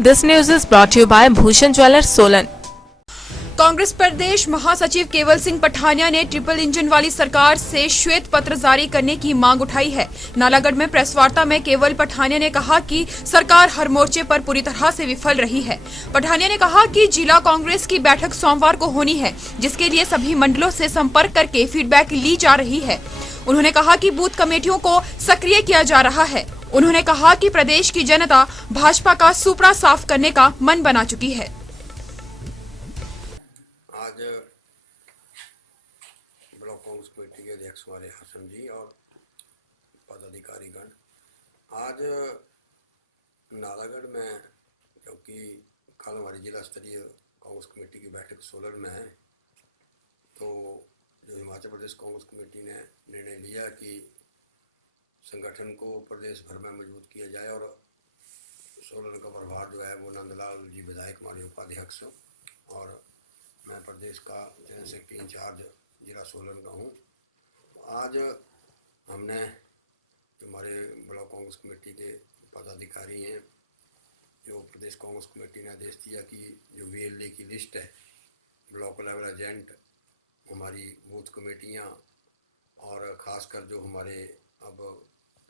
This news is brought to you by Bhushan Jewellers, Solan. Congress प्रदेश महासचिव केवल सिंह पठानिया ने triple engine वाली सरकार से श्वेत पत्र जारी करने की मांग उठाई है। नालागढ़ में प्रेस वार्ता में केवल पठानिया ने कहा कि सरकार हर मोर्चे पर पूरी तरह से विफल रही है। पठानिया ने कहा कि जिला कांग्रेस की बैठक सोमवार को होनी है, जिसके लिए सभी मंडलों से संपर्क करके फीडबैक ली जा रही है। उन्होंने कहा कि बूथ कमेटियों को सक्रिय किया जा रहा है। उन्होंने कहा कि प्रदेश की जनता भाजपा का सुपड़ा साफ करने का मन बना चुकी है। आज ब्लॉक कांग्रेस कमेटी के अध्यक्ष हमारे हसन जी और पदाधिकारीगण आज नालागढ़ में, क्योंकि कल हमारी जिला स्तरीय कांग्रेस कमेटी की बैठक सोलन में है, तो जो हिमाचल प्रदेश कांग्रेस कमेटी ने निर्णय लिया कि संगठन को प्रदेश भर में मजबूत किया जाए और सोलन का प्रभार जो है वो नंदलाल जी विधायक हमारे उपाध्यक्ष और मैं प्रदेश का जनरल सेक्रेटरी इंचार्ज जिला सोलन का हूँ। आज हमने जो हमारे ब्लॉक कांग्रेस कमेटी के पदाधिकारी हैं, जो प्रदेश कांग्रेस कमेटी ने आदेश दिया कि जो VLA की लिस्ट है, ब्लॉक लेवल एजेंट, हमारी बूथ कमेटियाँ और ख़ासकर जो हमारे अब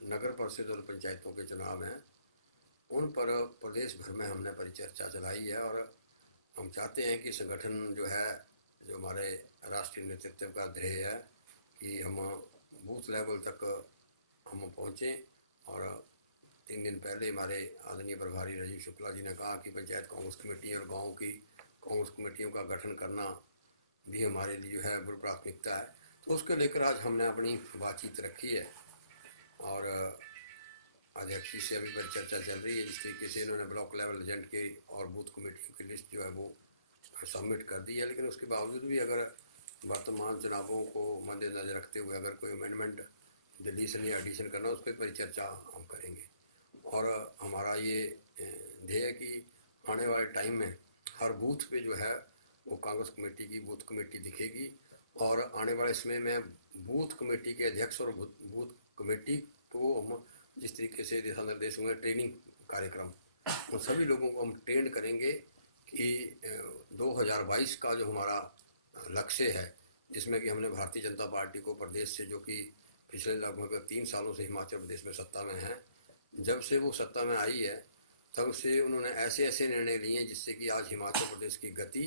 नगर परिषद और पंचायतों के चुनाव हैं, उन पर प्रदेश भर में हमने परिचर्चा चलाई है और हम चाहते हैं कि संगठन जो है, जो हमारे राष्ट्रीय नेतृत्व का ध्येय है कि हम बूथ लेवल तक हम पहुँचें। और 3 दिन पहले हमारे आदरणीय प्रभारी राजीव शुक्ला जी ने कहा कि पंचायत कांग्रेस कमेटी और गांव की कांग्रेस कमेटियों का गठन करना भी हमारे लिए जो है बुरी प्राथमिकता है। तो उसको लेकर आज हमने अपनी बातचीत रखी है और अध्यक्ष से अभी पर चर्चा चल रही है। जिस तरीके से इन्होंने ब्लॉक लेवल एजेंट के और बूथ कमेटियों की लिस्ट जो है वो सबमिट कर दी है, लेकिन उसके बावजूद भी अगर वर्तमान चुनावों को मद्देनजर रखते हुए अगर कोई अमेंडमेंट डिलीशन या एडिशन करना, उस पर परिचर्चा हम करेंगे। और हमारा ये ध्येय है कि आने वाले टाइम में हर बूथ पे जो है वो कांग्रेस कमेटी की बूथ कमेटी दिखेगी और आने वाले समय में बूथ कमेटी के अध्यक्ष और बूथ कमेटी को हम जिस तरीके से दिशा निर्देश होंगे, ट्रेनिंग कार्यक्रम, उन सभी लोगों को हम ट्रेन करेंगे कि 2022 का जो हमारा लक्ष्य है, जिसमें कि हमने भारतीय जनता पार्टी को प्रदेश से, जो कि पिछले लगभग 3 सालों से हिमाचल प्रदेश में सत्ता में है, जब से वो सत्ता में आई है तब से उन्होंने ऐसे ऐसे निर्णय लिए हैं जिससे कि आज हिमाचल प्रदेश की गति,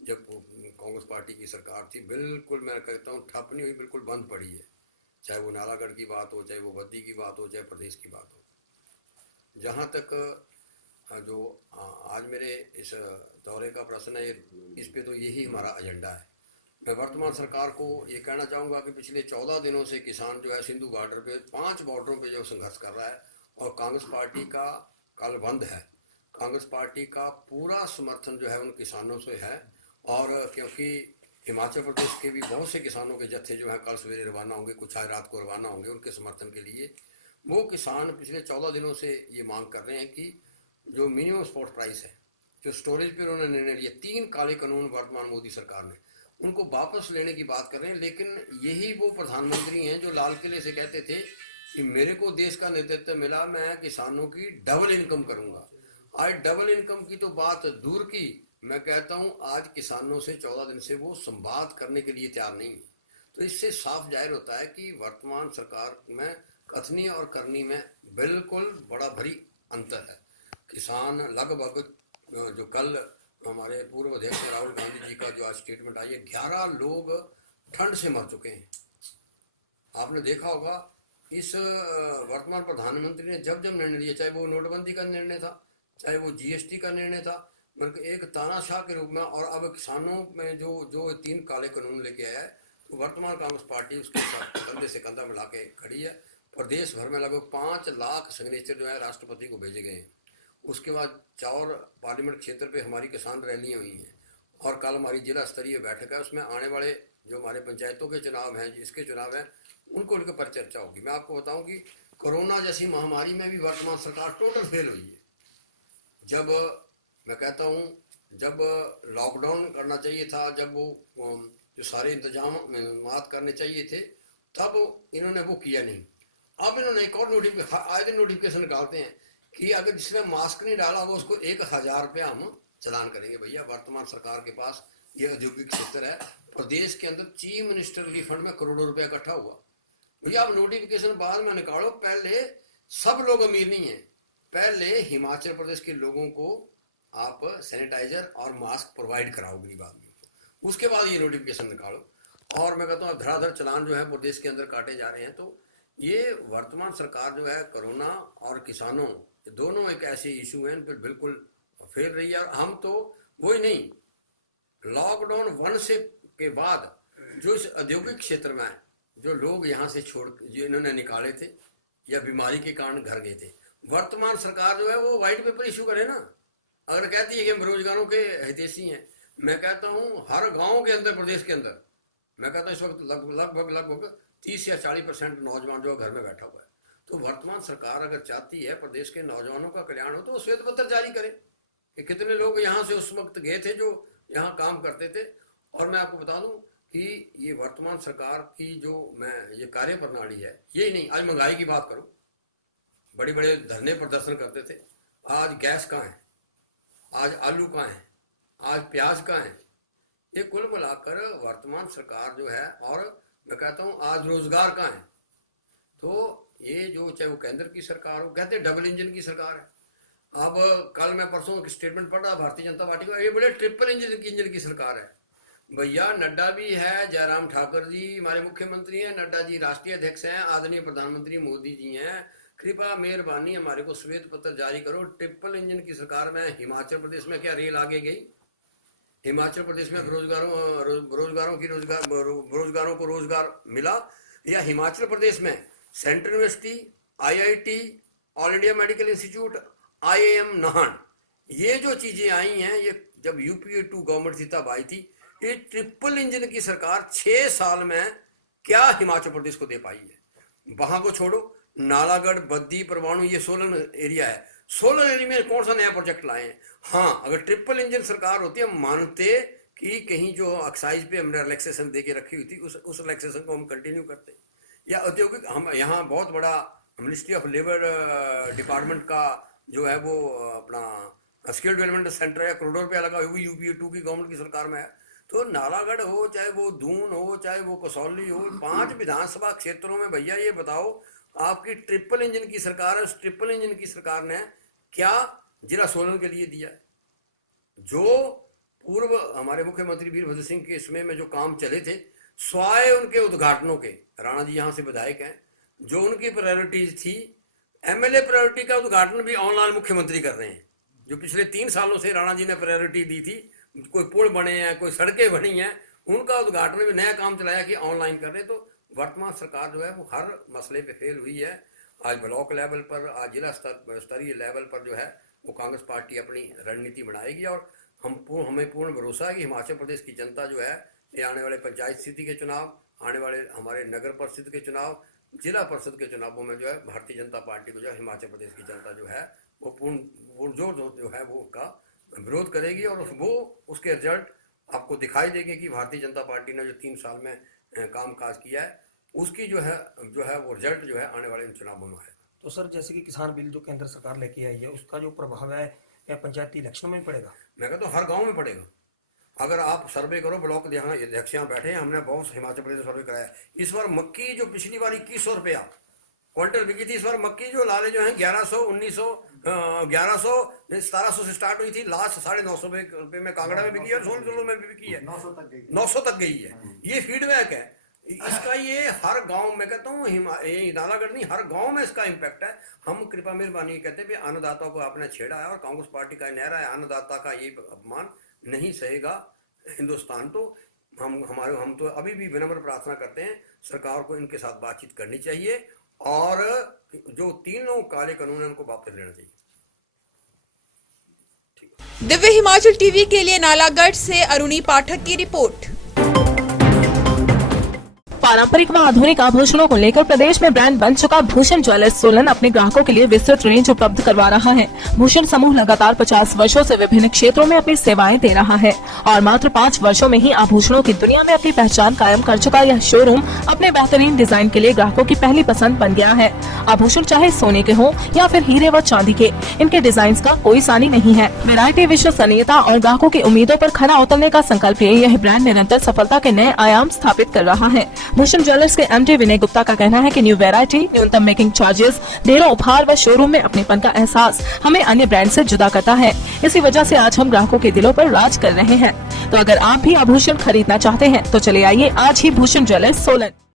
जब कांग्रेस पार्टी की सरकार थी, बिल्कुल मैं कहता हूँ ठप नहीं हुई, बिल्कुल बंद पड़ी है। चाहे वो नालागढ़ की बात हो, चाहे वो बद्दी की बात हो, चाहे प्रदेश की बात हो। जहाँ तक जो आज मेरे इस दौरे का प्रश्न है, इस पे तो यही हमारा एजेंडा है। मैं वर्तमान सरकार को ये कहना चाहूँगा कि पिछले 14 दिनों से किसान जो है सिंधु बॉर्डर पे 5 बॉर्डरों पे जो संघर्ष कर रहा है और कांग्रेस पार्टी का कल बंद है। कांग्रेस पार्टी का पूरा समर्थन जो है उन किसानों से है और क्योंकि हिमाचल प्रदेश के भी बहुत से किसानों के जत्थे जो है कल सवेरे रवाना होंगे, कुछ आज रात को रवाना होंगे उनके समर्थन के लिए। वो किसान पिछले 14 दिनों से ये मांग कर रहे हैं कि जो मिनिमम सपोर्ट प्राइस है, जो स्टोरेज पर उन्होंने निर्णय लिया, 3 काले कानून वर्तमान मोदी सरकार ने, उनको वापस लेने की बात कर रहे हैं। लेकिन यही वो प्रधानमंत्री हैं जो लाल किले से कहते थे कि मेरे को देश का नेतृत्व मिला, मैं किसानों की डबल इनकम करूँगा। आज डबल इनकम की तो बात दूर की, मैं कहता हूं आज किसानों से 14 दिन से वो संवाद करने के लिए तैयार नहीं है। तो इससे साफ जाहिर होता है कि वर्तमान सरकार में कथनी और करनी में बिल्कुल बड़ा भारी अंतर है। किसान लगभग जो कल हमारे पूर्व अध्यक्ष राहुल गांधी जी का जो आज स्टेटमेंट आई है, 11 लोग ठंड से मर चुके हैं। आपने देखा होगा इस वर्तमान प्रधानमंत्री ने जब जब निर्णय लिया, चाहे वो नोटबंदी का निर्णय था, चाहे वो GST का निर्णय था, मतलब एक तानाशाह के रूप में, और अब किसानों में जो 3 काले कानून लेके आया है, तो वर्तमान कांग्रेस पार्टी उसके साथ कंधे से कंधा मिला के खड़ी है। प्रदेश भर में लगभग 5 लाख सिग्नेचर जो है राष्ट्रपति को भेजे गए हैं। उसके बाद 4 पार्लियामेंट क्षेत्र पे हमारी किसान रैलियाँ हुई हैं और कल हमारी जिला स्तरीय बैठक है। उसमें आने वाले जो हमारे पंचायतों के चुनाव हैं, जिसके चुनाव हैं, उनको लेकर परिचर्चा होगी। मैं आपको बताऊँ कि कोरोना जैसी महामारी में भी वर्तमान सरकार टोटल फेल हुई है। जब मैं कहता हूँ जब लॉकडाउन करना चाहिए था, जब वो जो सारे इंतजाम करने चाहिए थे, तब इन्होंने वो किया नहीं। अब इन्होंने एक और नोटिफिकेशन, आए दिन नोटिफिकेशन निकालते हैं कि अगर जिसने मास्क नहीं डाला होगा उसको 1000 रुपया हम चलान करेंगे। भैया वर्तमान सरकार के पास ये औद्योगिक क्षेत्र है, प्रदेश के अंदर चीफ मिनिस्टर रिलीफ फंड में करोड़ों रुपया इकट्ठा हुआ। भैया आप नोटिफिकेशन बाद में निकालो, पहले सब लोग अमीर नहीं है, पहले हिमाचल प्रदेश के लोगों को आप सैनिटाइजर और मास्क प्रोवाइड कराओ गरीब आदमी को, उसके बाद ये नोटिफिकेशन निकालो। और मैं कहता हूँ धड़ाधड़ चलान जो है प्रदेश के अंदर काटे जा रहे हैं। तो ये वर्तमान सरकार जो है कोरोना और किसानों दोनों एक ऐसे इशू हैं पर बिल्कुल फेल रही है। और हम तो वही नहीं, लॉकडाउन 1 से के बाद जो इस औद्योगिक क्षेत्र में जो लोग यहाँ से छोड़ जो इन्होंने निकाले थे या बीमारी के कारण घर गए थे, वर्तमान सरकार जो है वो व्हाइट पेपर इशू करे ना। अगर कहती है कि हम बेरोजगारों के हितैषी हैं, मैं कहता हूँ हर गांव के अंदर प्रदेश के अंदर मैं कहता हूँ इस वक्त लगभग 30 या 40% नौजवान जो घर में बैठा हुआ है। तो वर्तमान सरकार अगर चाहती है प्रदेश के नौजवानों का कल्याण हो तो वो श्वेत पत्र जारी करे कि कितने लोग यहाँ से उस वक्त गए थे जो यहाँ काम करते थे। और मैं आपको बता दूं कि ये वर्तमान सरकार की जो ये कार्य प्रणाली है, यही नहीं, आज महंगाई की बात करूं, बड़े बड़े धरने प्रदर्शन करते थे, आज गैस कहाँ है, आज आलू कहाँ है, आज प्याज कहाँ है। ये कुल मिलाकर वर्तमान सरकार जो है, और मैं कहता हूँ आज रोजगार कहाँ है। तो ये जो चाहे वो केंद्र की सरकार हो, कहते डबल इंजन की सरकार है। अब कल मैं परसों की स्टेटमेंट पढ़ रहा भारतीय जनता पार्टी का, ये बड़े ट्रिपल इंजन की सरकार है। भैया नड्डा भी है, जयराम ठाकुर जी हमारे मुख्यमंत्री हैं, नड्डा जी राष्ट्रीय अध्यक्ष हैं, आदरणीय प्रधानमंत्री मोदी जी हैं। कृपया मेहरबानी हमारे को श्वेत पत्र जारी करो। ट्रिपल इंजन की सरकार में हिमाचल प्रदेश में क्या रेल आगे गई? हिमाचल प्रदेश में बेरोजगारों को रोजगार मिला? या हिमाचल प्रदेश में central university, IIT, all India medical institute, IIM Nahan, ये जो चीजें आई हैं, ये जब UPA 2 गवर्नमेंट थी तब आई थी। ये ट्रिपल इंजन की सरकार 6 साल में क्या हिमाचल प्रदेश को दे पाई है? वहां को छोड़ो, नालागढ़, बद्दी, परवाणु, ये सोलन एरिया है, सोलन एरिया में कौन सा नया प्रोजेक्ट लाए हैं? हाँ, अगर ट्रिपल इंजन सरकार होती है, मानते कि कहीं जो एक्साइज पे हमने रिलैक्सेशन दे के रखी हुई थी उस रिलैक्सेशन को हम कंटिन्यू करते। या औद्योगिक, हम यहाँ बहुत बड़ा मिनिस्ट्री ऑफ लेबर डिपार्टमेंट का जो है वो अपना स्किल डेवलपमेंट सेंटर है, करोड़ों रुपया लगा, वो UPA 2 की गवर्नमेंट की सरकार में है। तो नालागढ़ हो, चाहे वो दून हो, चाहे वो कसौली हो, 5 विधानसभा क्षेत्रों में भैया ये बताओ आपकी ट्रिपल इंजन की सरकार है। उस ट्रिपल इंजन की सरकार ने क्या जिला सोलन के लिए दिया? जो पूर्व हमारे मुख्यमंत्री वीरभद्र सिंह के समय में जो काम चले थे, स्वाय उनके उद्घाटनों के, राणा जी यहाँ से विधायक हैं, जो उनकी प्रायोरिटीज थी, MLA प्रायोरिटी का उद्घाटन भी ऑनलाइन मुख्यमंत्री कर रहे हैं। जो पिछले 3 सालों से राणा जी ने प्रायोरिटी दी थी, कोई पुल बने हैं, कोई सड़कें बनी हैं, उनका उद्घाटन भी नया काम चलाया कि ऑनलाइन कर रहे। तो वर्तमान सरकार जो है वो हर मसले पे फेल हुई है। आज ब्लॉक लेवल पर, आज जिला स्तरीय लेवल पर जो है वो कांग्रेस पार्टी अपनी रणनीति बनाएगी। और हमें पूर्ण भरोसा है कि हिमाचल प्रदेश की जनता जो है ये आने वाले पंचायत समिति के चुनाव, आने वाले हमारे नगर परिषद के चुनाव, जिला परिषद के चुनावों में जो है भारतीय जनता पार्टी को जो है हिमाचल प्रदेश की जनता जो है वो पूर्ण जो है वो उसका विरोध करेगी। और वो उसके रिजल्ट आपको दिखाई देंगे कि भारतीय जनता पार्टी ने जो 3 साल में काम काज किया है उसकी जो है वो रिजल्ट जो है आने वाले इन चुनावों में है। तो सर, जैसे कि किसान बिल जो केंद्र सरकार लेके आई है, उसका जो प्रभाव है पंचायती इलेक्शन में भी पड़ेगा? मैं कहता हूँ हर गांव में पड़ेगा। अगर आप सर्वे करो, ब्लॉक यहाँ अध्यक्ष यहाँ बैठे हैं, हमने बहुत हिमाचल प्रदेश सर्वे कराया। इस बार मक्की जो पिछली बार 2100 रुपया क्विंटल बिकी थी, इस बार मक्की जो लाले जो है 1100, 1900, 1100, 1700 से स्टार्ट हुई थी, लास्ट 950 रुपये में कांगड़ा में बिकी है और सोलन में भी बिकी है, 900 तक गई है। ये फीडबैक है इसका। ये हर गांव में कहता हूँ, ये नालागढ़ नहीं, हर गांव में इसका इम्पैक्ट है। हम कृपा मेहरबानी कहते हैं अन्नदाता को आपने छेड़ा है और कांग्रेस पार्टी का नहरा है, अन्नदाता का ये अपमान नहीं सहेगा हिंदुस्तान। तो हम तो अभी भी विनम्र प्रार्थना करते हैं, सरकार को इनके साथ बातचीत करनी चाहिए और जो 3 काले कानून है उनको वापस लेना चाहिए। दिव्य हिमाचल टीवी के लिए नालागढ़ से अरुणी पाठक की रिपोर्ट। पारंपरिक व आधुनिक आभूषणों को लेकर प्रदेश में ब्रांड बन चुका भूषण ज्वेलर्स सोलन अपने ग्राहकों के लिए विस्तृत रेंज उपलब्ध करवा रहा है। भूषण समूह लगातार 50 वर्षों से विभिन्न क्षेत्रों में अपनी सेवाएं दे रहा है और मात्र 5 वर्षों में ही आभूषणों की दुनिया में अपनी पहचान कायम कर चुका यह शोरूम अपने बेहतरीन डिजाइन के लिए ग्राहकों की पहली पसंद बन गया है। आभूषण चाहे सोने के हो या फिर हीरे व चांदी के, इनके डिजाइन का कोई सानी नहीं है। वैरायटी, विश्वसनीयता और ग्राहकों की उम्मीदों पर खरा उतरने का संकल्प लिए यह ब्रांड निरंतर सफलता के नए आयाम स्थापित कर रहा है। भूषण ज्वेलर्स के एमडी विनय गुप्ता का कहना है कि न्यू वैरायटी, न्यूनतम मेकिंग चार्जेस, ढेरों उपहार व शोरूम में अपनेपन का एहसास हमें अन्य ब्रांड से जुदा करता है। इसी वजह से आज हम ग्राहकों के दिलों पर राज कर रहे हैं। तो अगर आप भी आभूषण खरीदना चाहते हैं तो चले आइए आज ही भूषण ज्वेलर्स सोलन।